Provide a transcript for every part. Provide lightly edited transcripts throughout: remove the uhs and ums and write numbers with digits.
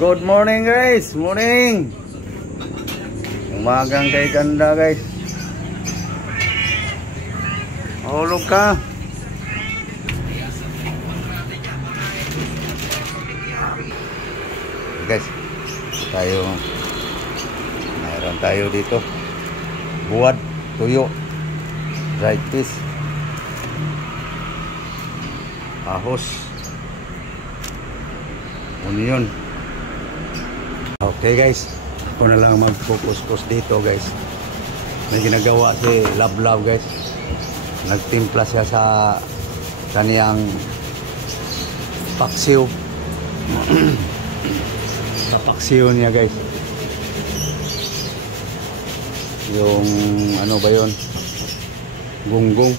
Good morning guys, morning. Umagang kay ganda guys. Mahulog ka. Guys, mayroon tayo dito. Buwad, tuyo, dried fish, ahos, onion. Okay guys, ako na lang mag-focus dito guys. May ginagawa si Love guys. Nagtimpla siya sa kaniyang paksiw. Sa paksiw niya guys. Yung ano ba yun? Gunggong.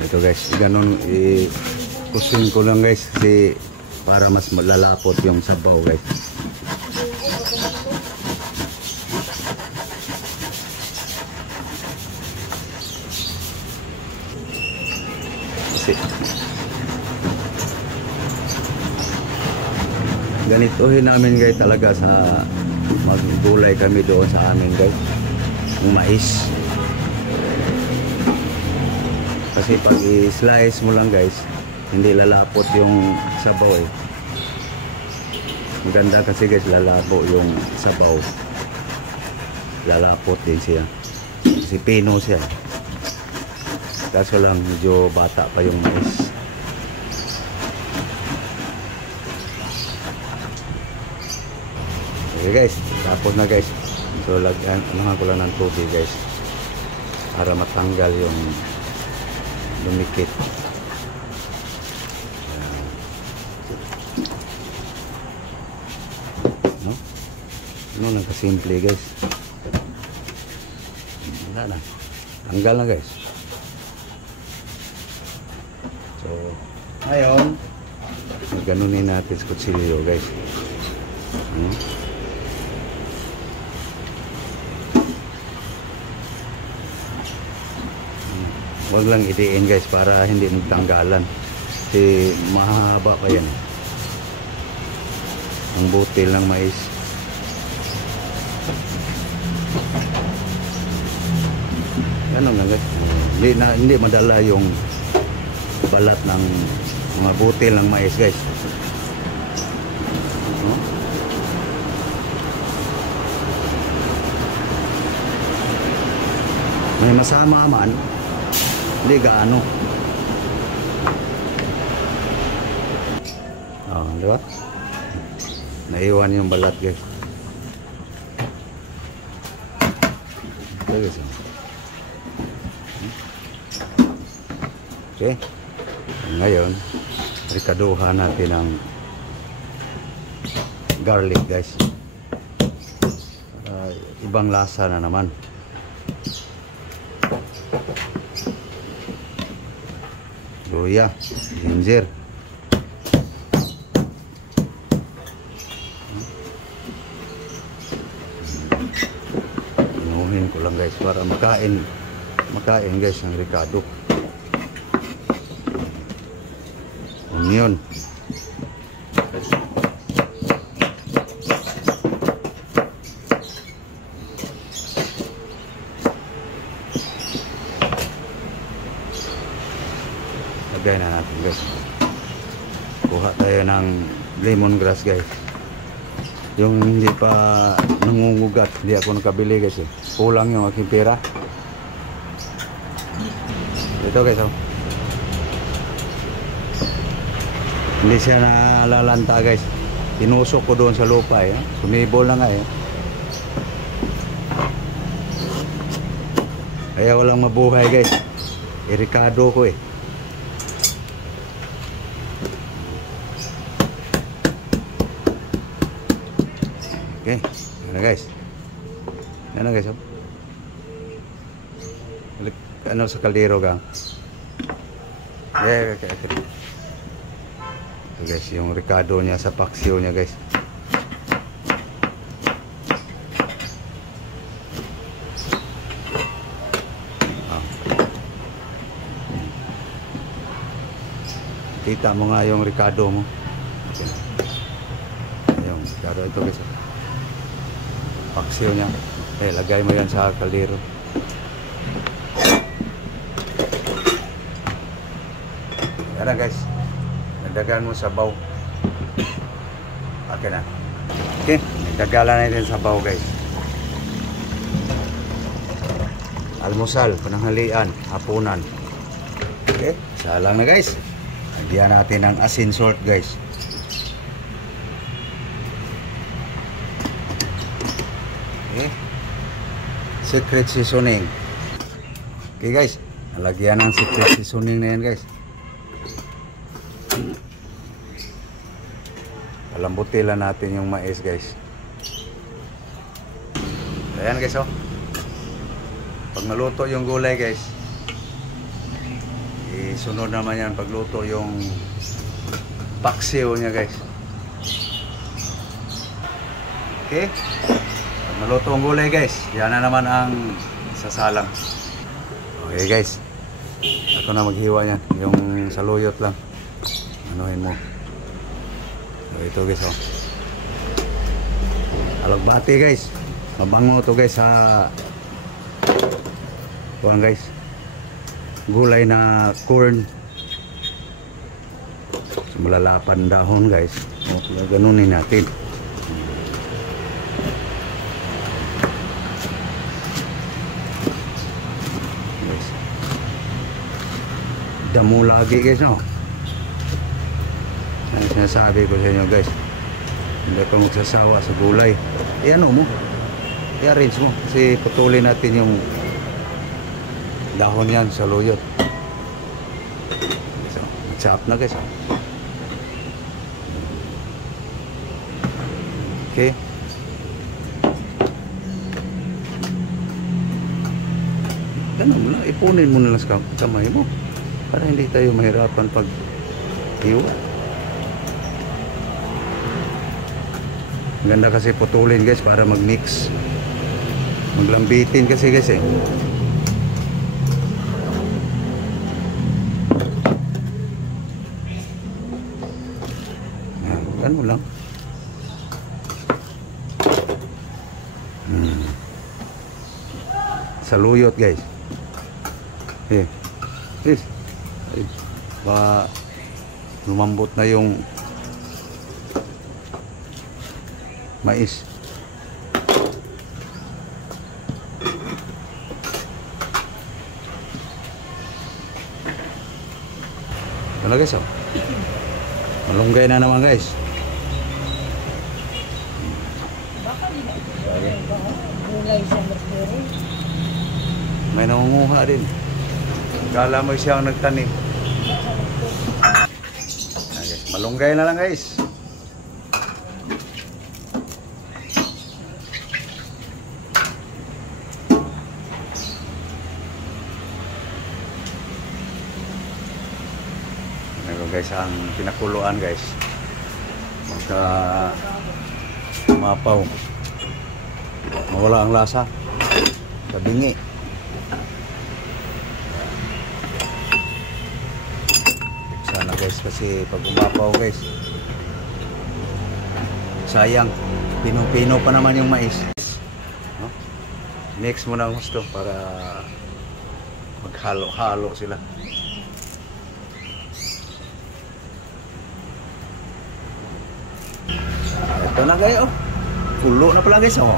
Ito guys, ganun i-kusin ko lang guys kasi para mas malalapot yung sabaw guys. Ganitohin namin guys talaga sa maggulay kami doon sa amin guys, yung mais. Kasi pag i-slice mo lang guys, hindi lalapot yung sabaw eh. Maganda kasi guys, lalabo yung sabaw, lalapot din siya kasi pino siya. Kaso lang medyo bata pa yung mais. Okay guys, tapos na guys. So lagyan ko lang ng tubig guys para matanggal yung lumikit. No? Ano lang kasimple guys. Wala na. Tanggal na guys. So, ngayon, ganunin natin sa kutsilyo guys. Huwag lang idiin guys para hindi magtanggalan. Kasi mahaba pa yan. Ang butil ng mais. Ganun lang guys. Hindi madala yung balat ng mga butil ng mais guys. May masama man, hindi gaano. Di ba? Naiwan yung balat guys. Okay. Ngayon, rikaduhan natin ang garlic guys. Ibang lasa na naman. Luya, ginger. Inuhin ko lang guys para makain guys ang ricado. Onion. Lagay na natin guys. Kuha tayo ng lemongrass guys. Yung hindi pa nangungugat, hindi ako nakabili guys eh. Kulang yung aking pera. Ito guys oh. Hindi siya nalalanta guys. Tinusok ko doon sa lupa eh. Sumibol na nga eh. Kaya walang mabuhay guys. Irikado ko eh. Okay, ano guys? Ano guys? Ano sa kaldero ka? Okay. Ito guys, yung ricado niya sa paksiw niya guys. Kita mo nga yung ricado mo. Okay. Pero ito guys, paksiw niya. Lagay mo yan sa kaldero. Yan na guys, nagdagan mo sabaw. Okay na. Okay, nagdagalan natin sabaw guys. Almusal, pananghalian, hapunan. Okay, salang na guys. Lagyan natin ng asin salt guys. Okay. Secret seasoning. Okay guys, nalagyan ng secret seasoning na yan guys. Palambutin lang natin yung mais guys. Ayan guys oh. Pag maluto yung gulay guys, isunod naman yan pagluto yung paksiw niya guys. Okay. Maluto ang gulay guys, yan na naman ang sasalang. Okay guys, ako na maghiwa yan, yung saluyot lang anuhin mo. So ito guys oh, alagbati guys, mabango to guys sa kuwan guys, gulay na corn. So, malalapan dahon guys, o ganunin natin. Damo lagi guys no. Ang sinasabi ko sa inyo guys, hindi ka magsasawa sa gulay. Ano mo, i-arrange mo kasi putulin natin yung dahon yan sa luyot. So, mag-chop na guys oh. Okay, ganun mo lang, ipunin mo na lang sa kamay mo para hindi tayo mahirapan pag hiwa. Ganda kasi putulin guys para mag-mix, maglambitin kasi guys eh. Ganun lang. Saluyot guys. Please. Ba lumambot na yung mais. Ano guys oh, malunggay na naman guys. May nangunguha din. Kala mo siya ang nagtanim. Guys, malunggay na lang guys. Ito guys ang pinakuluan guys. Magka mapaw. Mawala ang lasa. Kabingi. Sana guys kasi pag umapaw guys, sayang, pino-pino pa naman yung mais no? Mix mo na gusto para maghalo-halo sila. Ito na guys oh, kulo na pala guys oh.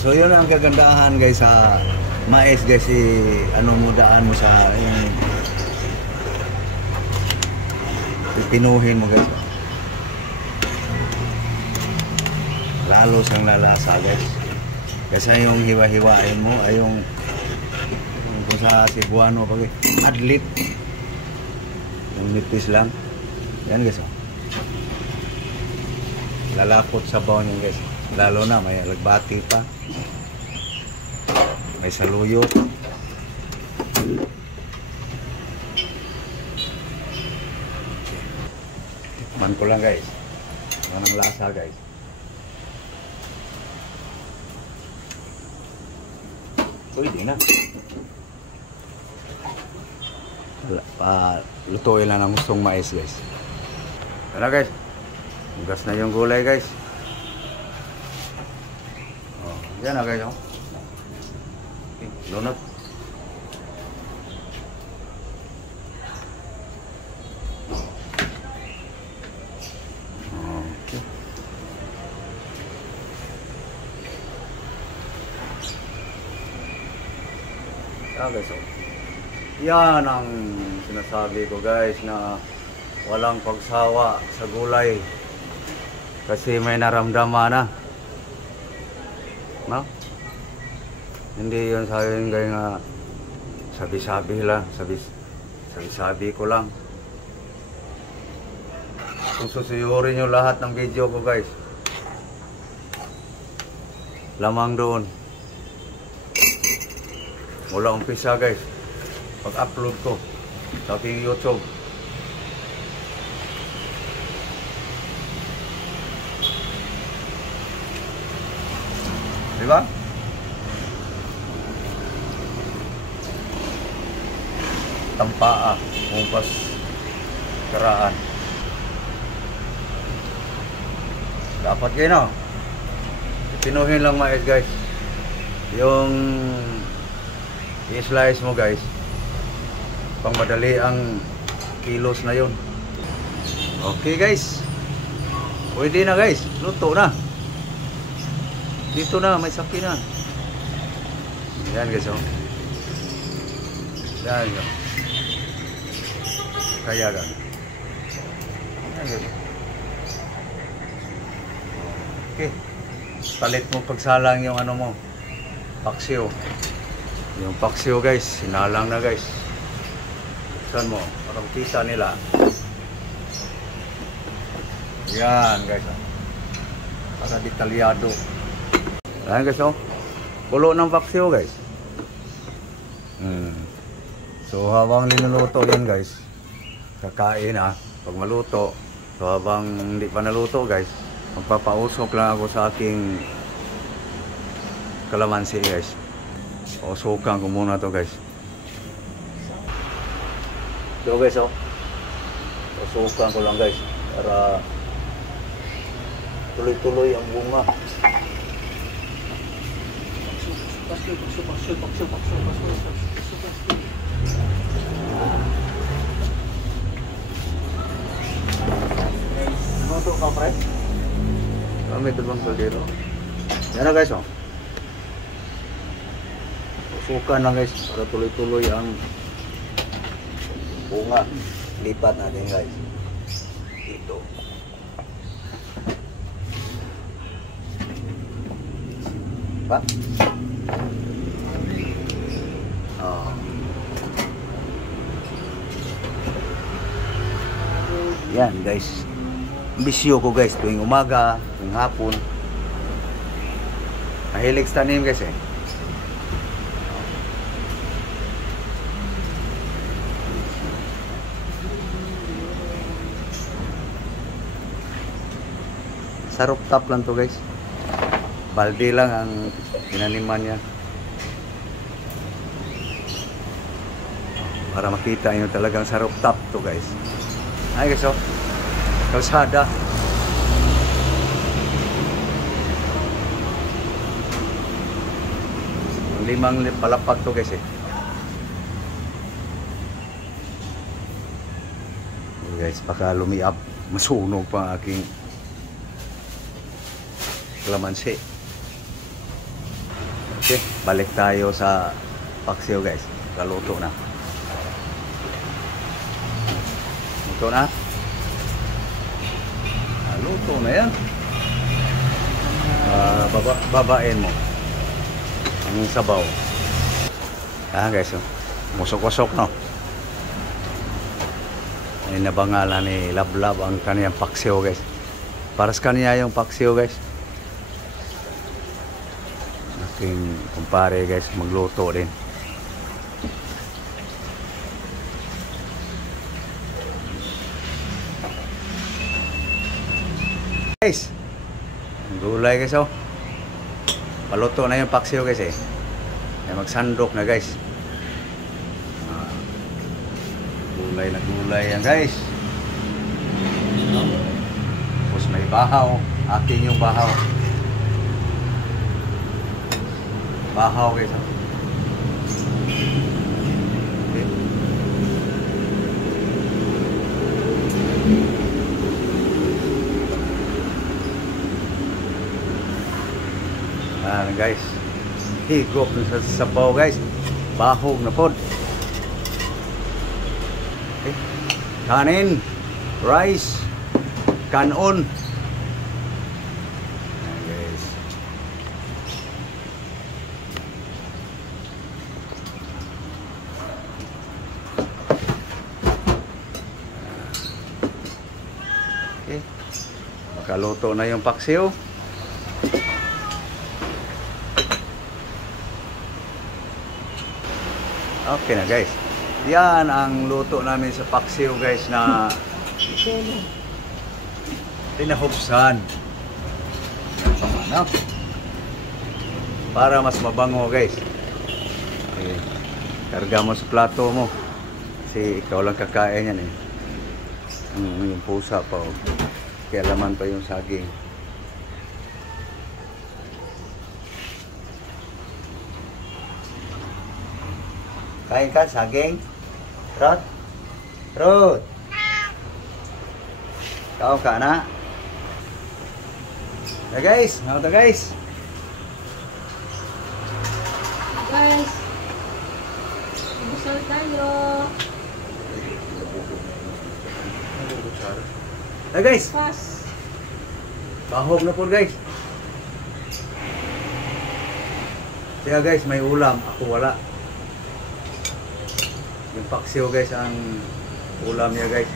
So yun ang kagandahan guys sa mais guys, ano mo daan mo sa pinuhin mo guys, lalo siyang lalasa guys. Kasi yung hiwa-hiwain mo ay yung kung sa Cebuano pag adlit, yung nipis lang yan guys oh. Lalapot sa baon yung guys, lalo na may alagbati pa, may saluyot. Man ko lang guys, yan ang lasa guys. Pwede na. Lutuin lang ang gustong mais guys. Tara guys, Hugas na yung gulay guys. Oh, yan na guys. Oh. Okay, lunot. Okay. Guys, oh. Yan ang sinasabi ko guys na walang pagsawa sa gulay kasi may naramdaman na, no? Hindi yun sabihin guys nga sabi-sabi lang, sabi-sabi ko lang. Kung susuyurin nyo lahat ng video ko guys, lamang doon mula umpisa guys, pag-upload ko sa aking YouTube. Diba? Tampaa, umpas, karaan. Dapat kayo no? Pinuhin lang mais guys. Yung i-slice mo guys, pang madali ang kilos na yun. Okay guys, pwede na guys, luto na. Dito na, may sakin na. Yan guys, oh. Yan guys. Kaya gan. Yan guys. Okay. Palit mo pagsalang yung ano mo, paksiw. Yung paksiw guys, sinalang na guys. Saan mo? Para kita nila. Yan guys, oh. Para detalyado. Ayan guys, oh. Kulo ng paksiw guys. So habang niluluto yan guys, kakain pag maluto. So habang hindi pa naluto guys, magpapausok lang ako sa aking kalamansi guys. Usukan ko muna to guys. So guys, oh. Usukan ko lang guys para tuloy-tuloy ang bunga. Pakso. Luto ka, pre? May dalawang kaldero. Yan na guys, oh. Usukan lang guys para tuloy-tuloy ang bunga. Lipat natin guys dito. Pa? Oh. Yan guys, bisyo ko guys tuwing umaga, tuwing hapon. Mahilig sa tanim guys eh. Sa rooftop lang to guys. Balde lang ang tinaniman niya. Para makita nyo talagang sa rooftop to guys. Ay guys, oh. Kalsada. Limang palapag to guys eh. Guys, baka lumiap. Masunog pa ang aking kalamansi. Okay, balik tayo sa paksiw guys. Kaluto na. Luto na. Luto na yan. Babain mo ang sabaw. Guys, oh. Musok-usok no. Ay nabangalan ni Lablab ang kaniyang paksiw guys. Para sa kaniya yung paksiw guys. Aking kumpare guys magluto din. Guys, gulay guys, oh. Paluto na yung paksiw guys eh. Ay magsandok na guys. Gulay na gulay yan guys. may bahaw. Akin yung bahaw. Bahaw guys. Okay. Guys. Higop sa sabaw guys. Bahog na pod. Okay. Kanin, rice, kanon. Guys. Okay. Makaluto na yung paksiw. Okay na guys. Yan ang luto namin sa paksiw guys na tinahubsan. Ano? Para mas mabango guys. Okay. Karga mo sa plato mo. Kasi ikaw lang kakain yan eh. Yung pusa pa. Oh. Kaya laman pa yung saging. Kain ka, saging? Rod? Rod! Kau ka na? Na guys, ano to guys? Guys, busal tayo. Na guys, Pas. bahog na po guys. Kaya guys, may ulam. Ako wala. Yung paksiw guys ang ulam niya guys.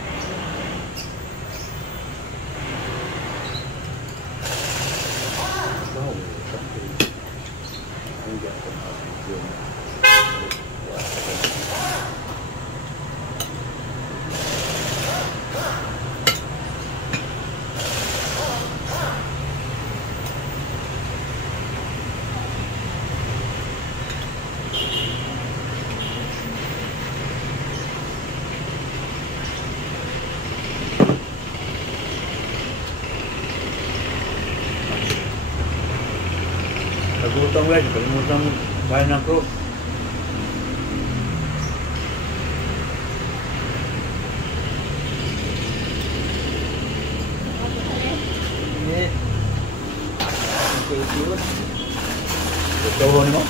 Nagutom guys, kalimutan mo kain ng crook. Gusto mo mo?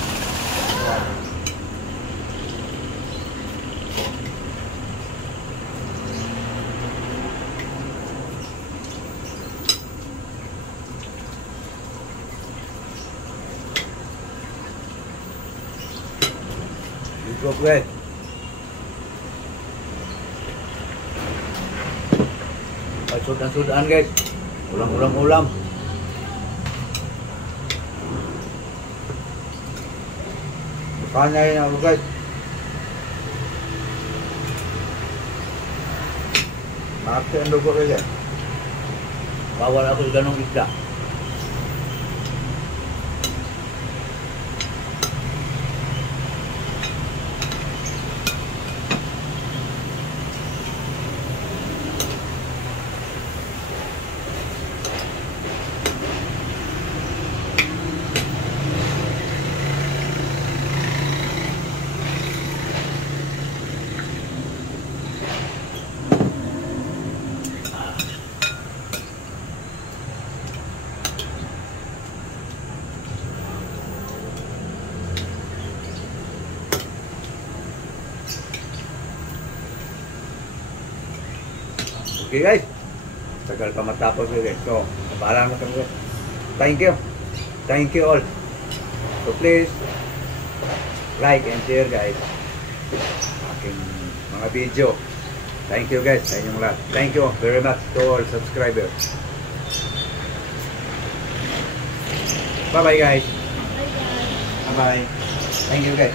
Go guys. Sudan guys. Ulam. Kanya rin ako guys. Makakita ang dugo guys. Bawal ako sa ganong isda. Okay guys, tagal pa matapos guys. So, nabahala mo kami. Thank you all. So please like and share guys aking mga video. Thank you guys sa inyong lahat. Thank you very much to all subscribers. Bye bye guys. Bye bye. Thank you guys.